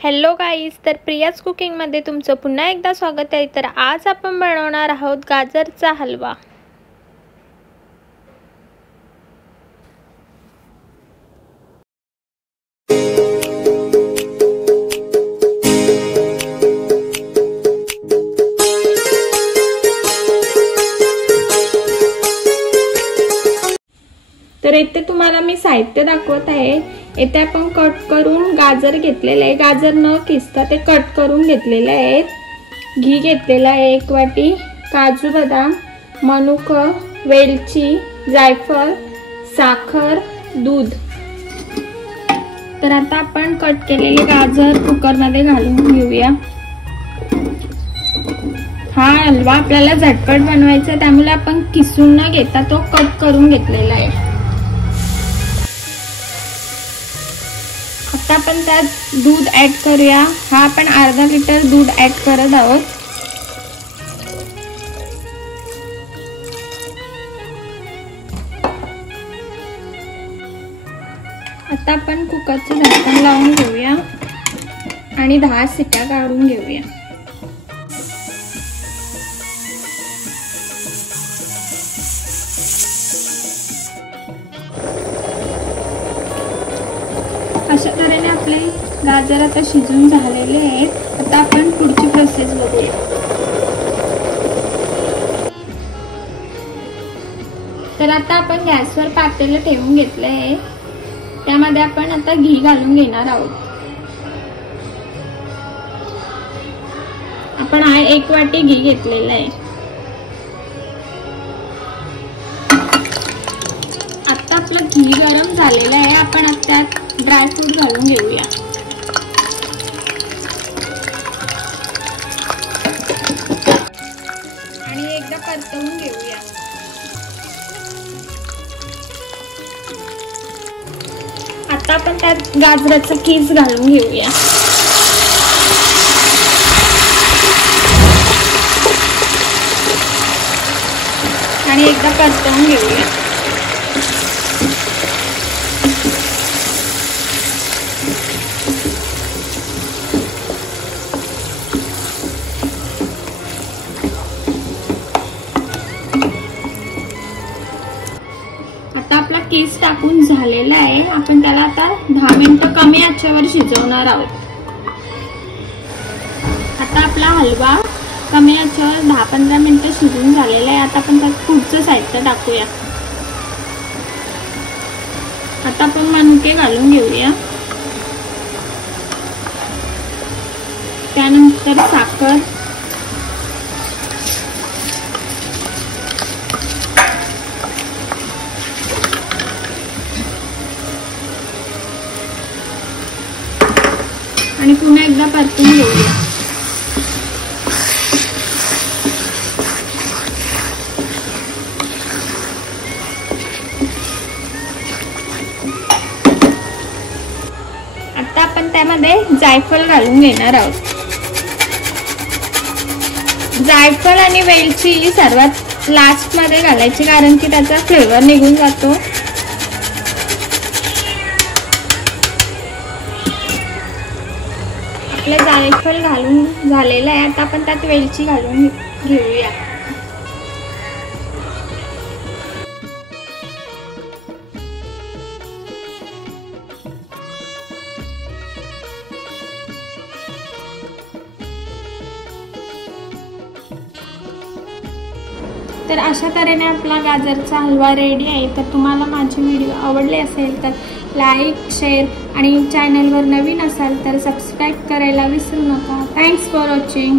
Hello guys, तर प्रियाज कुकिंगमध्ये तुमचं पुन्हा एकदा स्वागत आहे। तर आज आपण बनवणार आहोत गाजरचा हलवा। तर इथे तुम्हाला मी साहित्य दाखवत आहे। इथे आपण कट करून गाजर घेतलेले आहे। गाजर न किसता ते कट करून घेतलेले आहेत। घी घेतलेला आहे 1 वाटी, काजू बदाम, मनुका, वेलची, जायफळ, साखर, दूध। तर आता आपण कट केलेले गाजर कुकर मध्ये घालून घेऊया। हा हलवा आपल्याला झटपट बनवायचा, त्यामुळे आपण किसून न घेता तो कट करून घेतलेला आहे। आता आपण त्यात दूध ऍड करूया। हा आपण अर्धा लिटर दूध ऍड करत आहोत। आता आपण कुकरचं झाकण लावून घेऊया आणि 10 शिट्या काढून घेऊया। अशा तऱ्हेने आपले गाजर आता शिजून झालेले आहेत। आता आपण पुढची प्रोसेस बघूया। तर आता आपण गॅसवर पातेलं ठेवून घेतले आहे। त्यामध्ये आपण आता घी घालून घेणार आहोत। आपण 1 वाटी घी घेतलेलं आहे। आता आपलं घी गरम झालेलं आहे। आपण त्यात ड्रायफ्रूट घालून घेऊया। आणि एकदा परतवून घेऊया। आता आपण त्यात गाजराचं कीस घालून घेऊया। आणि एकदा परतवून घेऊया। आता आपला कीस टाकून झालेला आहे। आपण त्याला आता 10 मिनिटं कमी आचेवर शिजवणार आहोत। आता आपला हलवा कमी आचेवर 10-15 मिनिटं शिजून झालेला आहे। आता आपण त्यात पुढचं साहित्य टाकूया। आता आपण मनुके घालून घेऊया। त्यानंतर साखर, आणि पुन्हा एकदा परतून घेऊया। आता आपण त्यामध्ये जायफळ घालून घेणार आहोत। जायफळ आणि वेलची सर्वात लास्ट मध्ये घालायची, कारण की त्याचा फ्लेवर निघून जातो। आपलं जायफळ घालून झालेलं आहे। आता आपण त्यात वेलची घालून घेऊया। तर अशा तऱ्हेने आपला गाजरचा हलवा रेडी आहे। तर तुम्हाला माझे व्हिडिओ आवडले असेल तर लाईक, शेअर आणि चॅनलवर नवीन असाल तर सबस्क्राईब करायला विसरू नका। Thanks for watching.